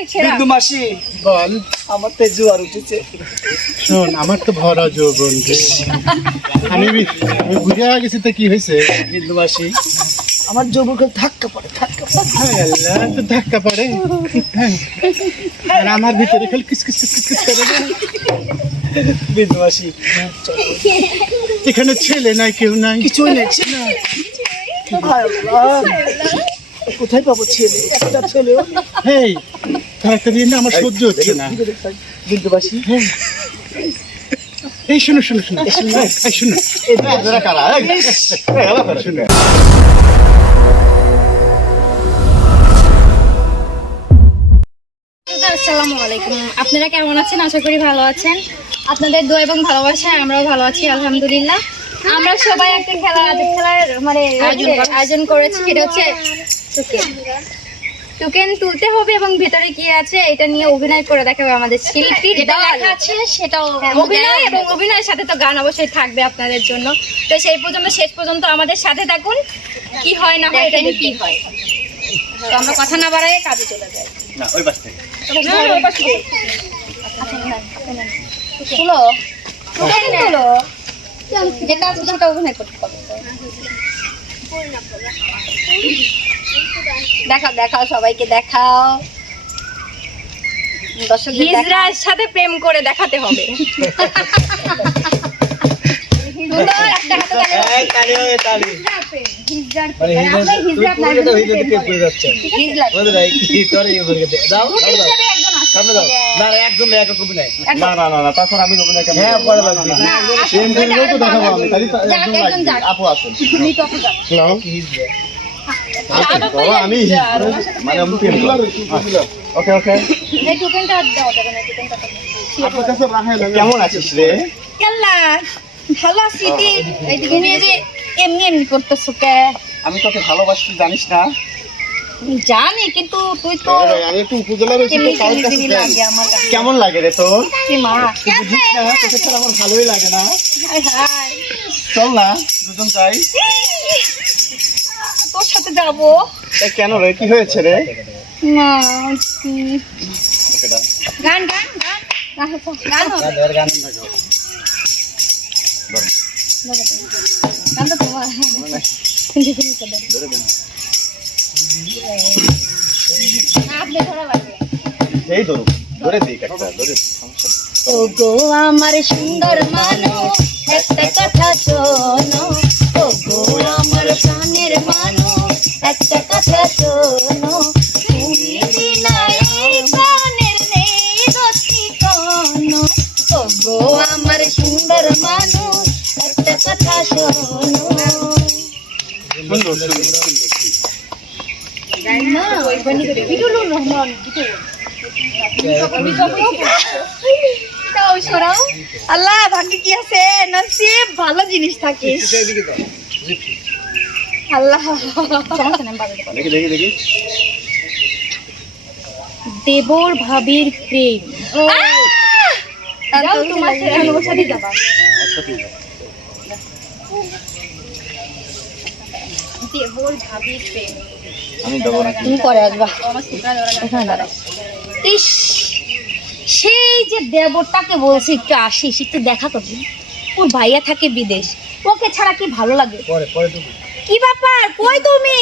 এটাই বিন্দু মাসি বল। আমার তো জোয়ার উঠেছে। শোন আমার তো ভরা যৌবন আমি বি- আমি বুঝে গেছি তো কি হয়েছে। বিন্দু মাসি। আমার যৌবন ধাক্কা পড়ে ধাক্কা পড়ে। আল্লাহ তো ধাক্কা পড়ে। হ্যাঁ। আর আমার ভিতরে খালি কিস কিস কিস করে রে। বিন্দু মাসি। এখানে ছেলে নাই কেউ নাই। ছেলে। কোথায় পাবো ছেলে? একটা ছেলেও হেই তাড়াতাড়ি না আমার সহ্য হচ্ছে না। বিন্দু এই শোনো শোনো শোনো। এই শোনো। শোনো। আসসালামু আলাইকুম। আপনারা কেমন আছেন? আশা করি ভালো আছেন। আপনাদের দোয়া এবং ভালোবাসায় আমরাও ভালো আছি আলহামদুলিল্লাহ। আমরা সবাই একটা খেলা খেলার মানে আয়োজন করেছি। সেটা হচ্ছে টুকেন তুলতে হবে এবং ভেতরে কি আছে এটা নিয়ে অভিনয় করে দেখাবে আমাদের শিল্পী যেটা লেখা আছে সেটাও অভিনয় এবং অভিনয়ের সাথে তো গান অবশ্যই থাকবে আপনাদের জন্য। তো সেই পর্যন্ত শেষ পর্যন্ত আমাদের সাথে থাকুন। কি হয় না হয় এটা নিয়ে কি হয়। তো আমরা কথা না বাড়াই কাজে চলে যাই। তুলো। তুলো। যেটা আছে সেটা অভিনয় করতে হবে। দেখাও দেখাও সবাইকে দেখাও হিজরার সাথে প্রেম করে দেখাতে হবে হ্যাঁ। আপু আছেন তো বাবা, আমি মানে ওকে ওকে। এই টোকেনটা দাও, দেবেন, এই টোকেনটা দাও। কেমন আছিস রে? কেল্লা, ভালো আছি দি। এইদিকে নিয়ে যে এমনি এমনি করতেছো কে? আমি তোকে ভালোবাসি জানিস না? জানি কিন্তু তুই তো আমি একটু উপজেলা রয়েছি কেমনি কেমনি কেমনি লাগে আমার কাছে। কেমন লাগে রে তোর? কি মা? বুঝিস না তোকে আমার ভালোই লাগে না। হাই হাই। চল না দুজন যাই। তোর সাথে যাব। কেন রে? কি হয়েছে রে? না গান গান গান। গান গান গান তো তোমার। কিন্তু তুমি তো ধরো। না, আপনি ধরা। লাগবে এই ধরু ধরে দিই একটা ধরে ও গো আমার সুন্দর মানুষ একটা কথা শোনো। আল্লাহ ভাগ্যে কি আছে নসিব ভালো জিনিস থাকে আল্লাহ দেবর ভাবির প্রেম তোমার সাথে যাবা দেবর ভাবির প্রেম আমি দেবো নাকি? তুমি পরে আসবা। এখানে দাঁড়াও। ইস সেই যে দেবরটাকে বলছি একটু আসিস একটু দেখা করবি। ওর ভাইয়া থাকে বিদেশ। ওকে ছাড়া কি ভালো লাগে? পরে পরে কি ব্যাপার? কই তুমি?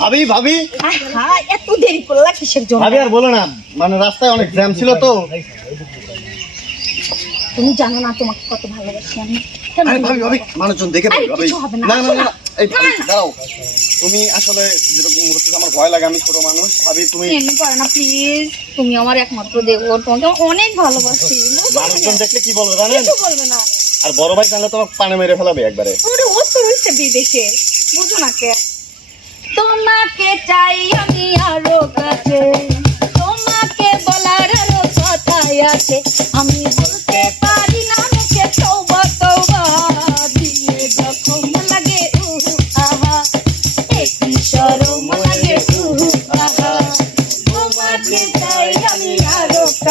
ভাবি ভাবি। আহা এত দেরি করলা কিসের জন্য? ভাবি আর বলো না মানে রাস্তায় অনেক জ্যাম ছিল তো। তুমি জানো না তোমাকে কত ভালোবাসি আমি। আরে ভাবি ভাবি মানুষজন দেখে আরে ভাবি না, না না আসো না না। এই ভাবি দাঁড়াও। তুমি আসলে যেরকম করতেছো আমার ভয় লাগে আমি ছোট মানুষ। ভাবি তুমি তুমি এমনি করো না প্লিজ তুমি আমার একমাত্র দেবর তোমাকে অনেক ভালোবাসি মানুষজন দেখলে কি বলবে জানেন? কিছু বলবে না। আর বড় ভাই জানলে তোমাকে পানে মেরে ফেলাবে একবারে। ওরে ও তো রয়েছে বিদেশে বুঝো না কে। তোমাকে চাই আমি আরও কাছে তোমাকে বলার আরও কথাই আছে আমি বলতে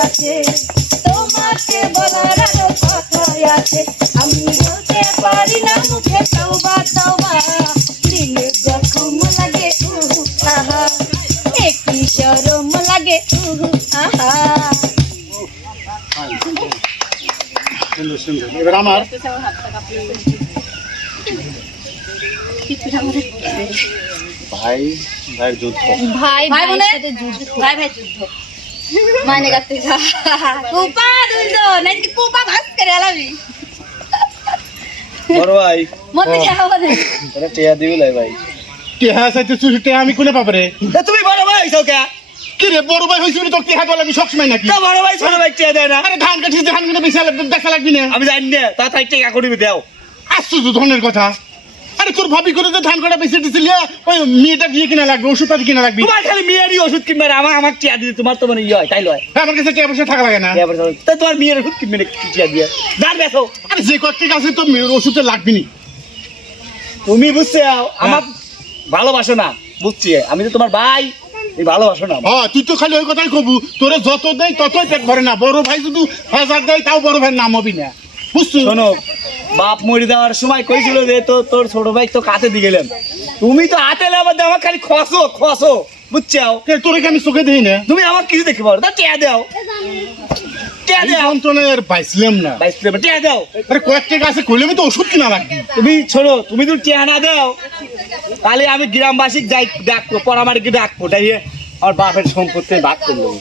আরও কাছে তোমাকে বলার আরও কথাই আছে। আমি বলতে পারি না মুখে তওবা তওবা। দিলে জখম লাগে উহু। আহা একই শরম লাগে উহু, আহা সুন্দর সুন্দর। এবার আমার। ভাই ভাইয়ের যুদ্ধ। ভাই ভাই বোনের? ভাই ভাই যুদ্ধ। কাটতে যা কুপা দুইজন নাকি কুপা ভাগ করে আলাবি বড় ভাই। মতে যা হবে তোরা টিয়া দিবি লাই ভাই টেহা চাইতে চুষি টেহা আমি কোনে পাবো রে এ তুমি বড় ভাই সৌকা কি রে বড় ভাই হয়েছিল তোর টেহা বলে আমি সবসময় নাকি তা বড় ভাই ছোট ভাই টিয়া দেয় না আরে ধান কাটিস ধান কিনে দেখা লাগবি না আমি জানি না তা তাই টিকা করিবি দেও আশ্চর্য ধরনের কথা আরে তোর ভাবি করে যে ধান কাটা বেশি দিছিলি ওই মেয়েটা দিয়ে কিনা লাগবে ওষুধ পাতি কিনা লাগবি। তোমার খালি মেয়েরই ওষুধ কিনবে আমার আমার টিয়া তোমার তো মানে ইয়ে হয় তাই লয়। আমার কাছে টেহা পয়সা থাকা লাগে না। তা তোমার মেয়ের ওষুধ কিনবে টিয়া দিয়ে? আরে যে কয়েকটি তো মেয়ের ওষুধে লাগবি নি। তুমি বুঝছ আমার ভালোবাসো না বুঝছি। আমি তো তোমার ভাই ভালোবাসো না হ্যাঁ তুই তো খালি ওই কথাই কবু। তোরে যত দেয় ততই পেট ভরে না। বড় ভাই শুধু হাজার দেয় তাও বড় ভাইয়ের নাম হবি না। শোনো বাপ মরে দেওয়ার সময় কইছিল যে তো তোর ছোট ভাই তো কাতে দিয়ে গেলেন। তুমি তো হাতে আমার খালি খসো খসো বুঝছ কে তোরে আমি চোখে দিই না? তুমি আমার কিছু দেখতে পারো তা টিয়া দাও। টিয়া দাও। যন্ত্রণায় বাইছিলাম না। বাইশ টিয়া দাও। আরে কয়েকটি গাছে কইলে তো ওষুধ কিনা লাগবে। তুমি শোনো তুমি তো টিয়া না দাও তাহলে আমি গ্রামবাসী যাই ডাকবো পরামারিকে ডাকবো ডাইয়ে আমার বাপের সম্পত্তি ভাগ করে নেব।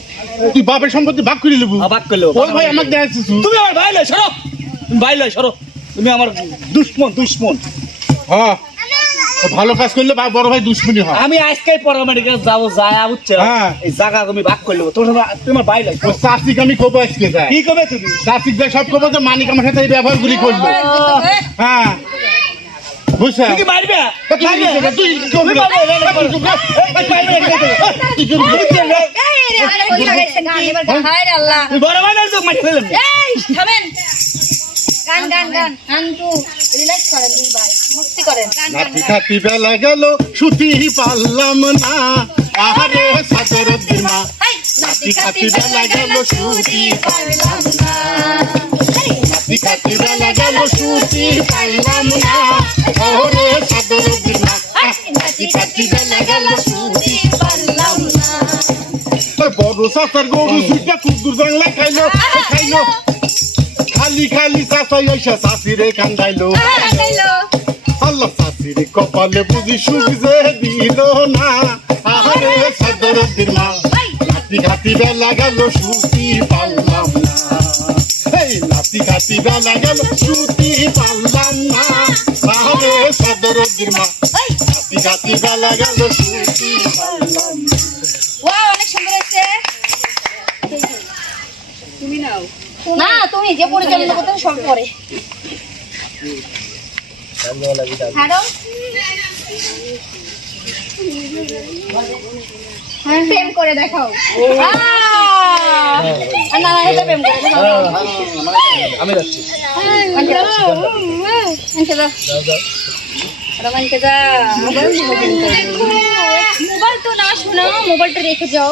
তুই বাপের সম্পত্তি ভাগ করে নেব? ভাগ করে নেব ভাই আমাকে দেখাচ্ছিস তুমি আমার ভাই সরো তুমি লয় সরো তুমি আমার দুশ্মন দুশ্মন হ্যাঁ ভালো কাজ করলে বড় ভাই দুশ্মনী হয় আমি আজকে পরামারিকে যাব যায় বুঝছ হ্যাঁ। এই জায়গা তুমি ভাগ করে নেব তোমার তোমার ভাই ও আমি কব আজকে যায় কি করবে তুমি চাষিক যায় সব কব যে মানিক আমার সাথে এই ব্যবহারগুলি করল হ্যাঁ বুঝছা তুমি কি মারবে তুই হায় বড় ভাই লয় মারি ফেলেন এই থামেন গান গান গান গান। টু রিল্যাক্স করেন দুই ভাই। মস্তি করেন। নাতি খাতি বেলা গেল ছুটি পারলাম না। আহারে সাদর দিমা। নাতি খাতি বেলা গেল ছুটি পারলাম না। নাতি খাতি বেলা গেল ছুটি পারলাম না। ওরে সাদর দিমা। নাতি খাতি বেলা গেল ছুটি পারলাম না। বড় সাসার গরু সুইটা খুব দূর বাংলায় খাইলো। খাইলো। খালি খালি সাসাই আইসা সাসিরে কান্দাইলো। আল্লাহ শাশির কপালে বুঝি যে দিল না। আহারে সদর দিমা নাতি ঘাতি বেলা গেল সুতি পারলাম না। এই নাতি ঘাতি বেলা গেল সুতি পারলাম না। আহারে সদর দিমা নাতি ঘাতি বেলা গেল সুতি পারলাম না। ওয়াও অনেক সুন্দর হয়েছে। তুমি নাও। না তুমি যে পরিচালনা করতে সব পরে। হ্যালো? প্রেম করে দেখাও। না না এটা প্রেম করে দেখাও। আমি যাচ্ছি। মানকে দাও মানকে দাও আরে মানকে যা মোবাইল তো না শোনা মোবাইলটা রেখে যাও।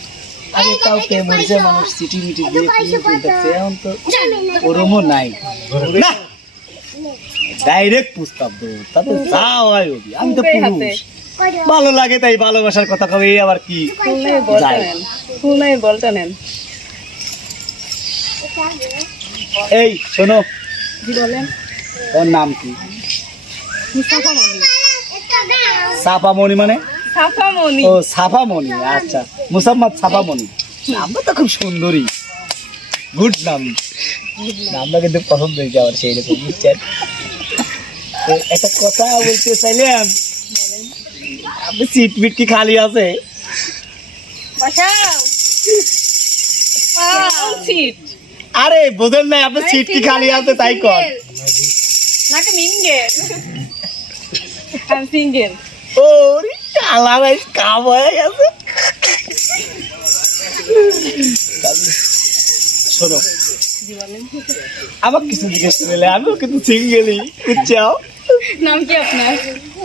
আগে তাও কে মানুষ চিঠি মিটি দিয়ে কিনে কিনতেছে এখন তো ওরমও নাই। না! ডাইরেক্ট প্রস্তাব দেবো তাতে যা হয় হবি আমি তো পুরুষ। ভালো লাগে তাই ভালোবাসার কথা কবে এই আবার কি? বলটা নেন এই শোনো। ওর নাম কি? সাপামণি মানে? সাফামণি। ও সাফামণি আচ্ছা। মুসাম্মদ সাফামণি। নামটা তো খুব সুন্দরী। গুড নাম। নামটা কিন্তু পছন্দ হয়েছে আমার সেই রকম বুঝছেন? তো একটা কথা বলতে চাইলাম আপনি সিট মিট কি খালি আছে। আরে বোঝেন নাই আপনার সিট কি খালি আছে তাই কর নাকি মিঙ্গেল? আমি সিঙ্গেল। ও কালা ভাই কাম হয়ে গেছে। শোনো। আমার কিছু জিজ্ঞেস করলে আমিও কিন্তু সিঙ্গেলই বুঝছাও নাম কি আপনার?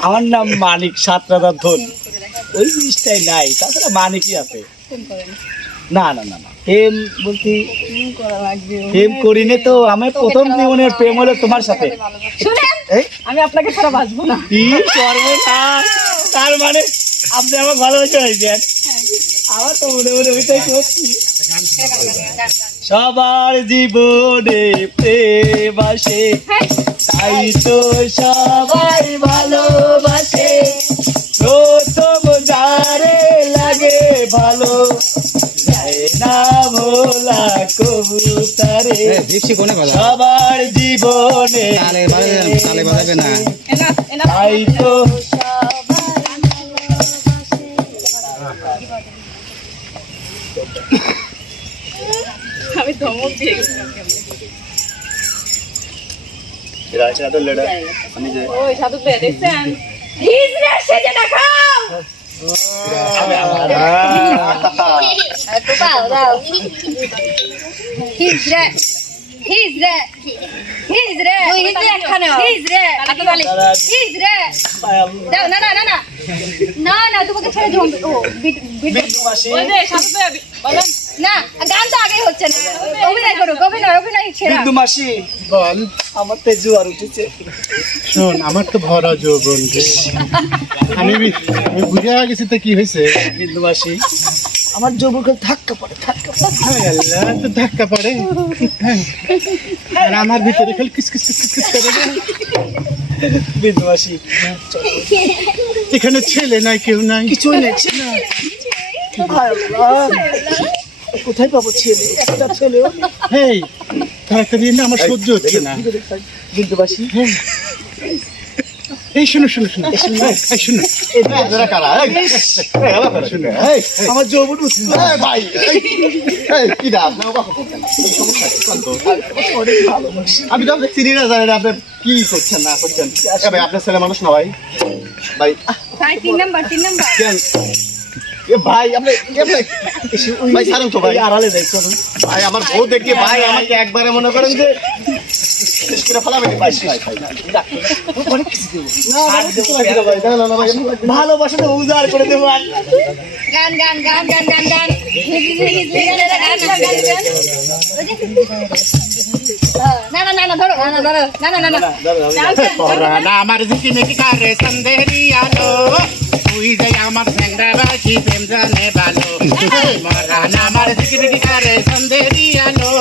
আমার নাম মানিক সাতরাদার ধন। ওই জিনিসটাই নাই তাছাড়া মানিকই আছে। না না না না প্রেম করা লাগবে। প্রেম করিনি তো আমি প্রথম জীবনের প্রেম হলো তোমার সাথে। আমি আপনাকে ছাড়া বাঁচবো না। কি? সর্বনাশ। তার মানে আপনি আমার ভালোবাসা হয়েছেন আমার তো মনে মনে ওইটাই করছি। সবার জীবনে প্রেম আসে। তাই তো সবাই ভালোবাসে। সবার জীবনে তালে বাজাবে তালে বাজাবে না। এনা এনা তাই তো আমি ধমক দিয়ে গেছিলাম ওই সাধু পেয়ে দেখছেন? হিজড়ে সেজে দেখাও! একটু দাও দাও হিজড়ে হিজড়ে হিজড়ে হিজড়ে একখানে হিজড়ে হিজড়ে দাও না না না না না না তোমাকে ছেড়ে জম ও মাসি। ওই যে সাধু বলেন। না গান তো আগে হচ্ছে না। অভিনয় করো অভিনয় অভিনয় সেরা বিন্দু বল আমার তো জোয়ার উঠেছে। শোন আমার তো ভরা যৌবন আমি আমি বুঝে গেছি তো কি হয়েছে। বিন্দু মাসি আমার যৌবন ধাক্কা পড়ে ধাক্কা আল্লাহ, তো ধাক্কা পড়ে। হ্যাঁ। আর আমার ভিতরে খালি কিস কিস কিস কিস করে রে। বিন্দু মাসি এখানে ছেলে নাই কেউ নাই। কিছুই নেই কোথায় পাবো ছেলে? একটা ছেলে হেই তাড়াতাড়ি না আমার সহ্য হচ্ছে না। বিন্দু মাসি এই শোনো শোনো শোনো। শোনো। আমার আমি তো আপনার চিনি না জানি না আপনি কি করছেন না করছেন ভাই আপনার ছেলে মানুষ না ভাই ভাই ভাই আপনি ভাই তো ভাই ভাই আমার বউ দেখি ভাই আমাকে একবারে মনে করেন যে ভালোবাসা তো উজাড় করে দেবো গান গান গান গান গান গান হিজড়ে হিজড়ে গান গান গান গান না না না না ধরো না না ধরো না না না না পরানা আমার ঝিকি মিকি কারে সন্দেহরি আলো তুই যে আমার স্যাংরা বাকি প্রেম জানে ভালো মরানা আমার ঝিকি মিকি কারে সন্দেহরি আলো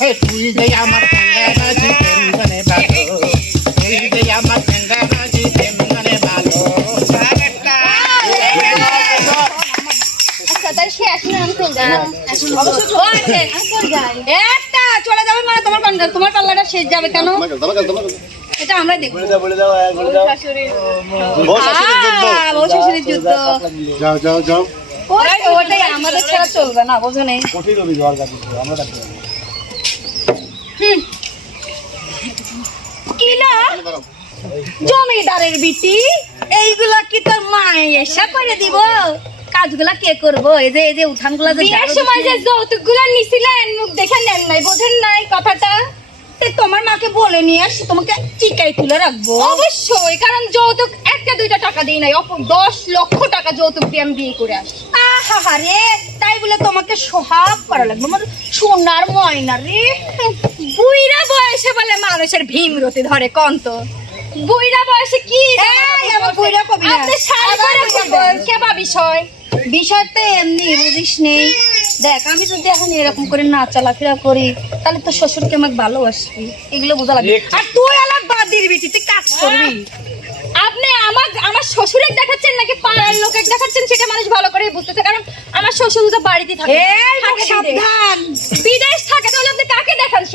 হে তুই যে আমার স্যাংরা বাকি ভালো। যে আমার ভালো? আচ্ছা চলে যাই একটা চলে যাবে মানে তোমার তোমার পাল্লাটা শেষ যাবে কেন? এটা আমরা দেখব। যুদ্ধ। শাশুড়ির যুদ্ধ। যাও যাও যাও ওটাই আমাদের ছাড়া চলবে না বোঝো নেই। আমরা কাছে কিলো জমিদারের বিটি এইগুলা কি তোর মায়ে এসা করে দিব? কাজগুলা কে করব? এই যে এই যে উঠানগুলা যে বিয়ের সময় যে যৌতুকগুলা নিছিলেন মুখ দেখে নেন নাই বোঝেন নাই কথাটা? তোমার মাকে বলে নিয়ে আসি তোমাকে টিকাই তুলে রাখব। অবশ্যই কারণ যৌতুক একটা দুইটা টাকা দিই নাই অপ দশ লক্ষ টাকা যৌতুক দিয়ে আমি বিয়ে করে আসি। আহা রে তাই বলে তোমাকে সোহাগ করা লাগবে আমার সোনার ময়না রে। বুইরা বয়সে বলে মানুষের ভীমরতি ধরে কন্ত। বুইরা বয়সে কি আমার বুইরা কবি আপনি শাড়ি পরে বলবেন কেবা। বিষয়? বিষয় তো এমনি বুঝিস নেই দেখ আমি যদি এখন এরকম করে না চলাফেরা করি তাহলে তো শ্বশুরকে আমাকে ভালোবাসবি। এগুলো বোঝা লাগবে। আর তুই আলাক বাদ দিবি তুই কাজ করবি। আপনি আমার আমার শ্বশুরের দেখাচ্ছেন নাকি পাড়ার লোকের দেখাচ্ছেন? সেটা মানুষ ভালো করে বুঝতেছে কারণ আমার শ্বশুর তো বাড়িতে থাকে থাকে সাবধান বিদেশ থাকে তাহলে আপনি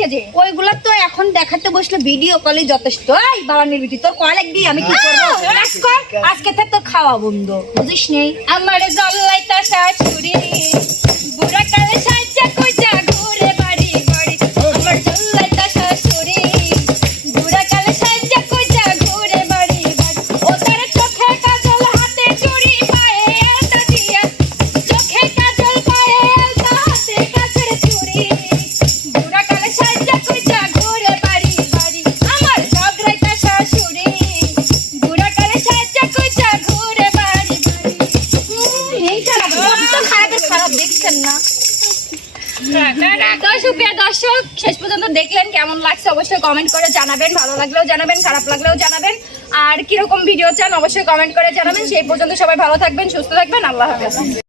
কাকে ওইগুলা তো এখন দেখাতে বসলে ভিডিও কলে যথেষ্ট। এই বাবানের বিটি তোর কল একদি আমি কি করব? কাজ কর আজকে থেকে তোর খাওয়া বন্ধ। বুঝিস নেই আমার জল্লাইতা শাশুড়ি বুড়া কালে সাইজা অবশ্যই কমেন্ট করে জানাবেন, ভালো লাগলেও জানাবেন, খারাপ লাগলেও জানাবেন। আর কীরকম ভিডিও চান অবশ্যই কমেন্ট করে জানাবেন। সেই পর্যন্ত সবাই ভালো থাকবেন, সুস্থ থাকবেন। আল্লাহ হাফেজ।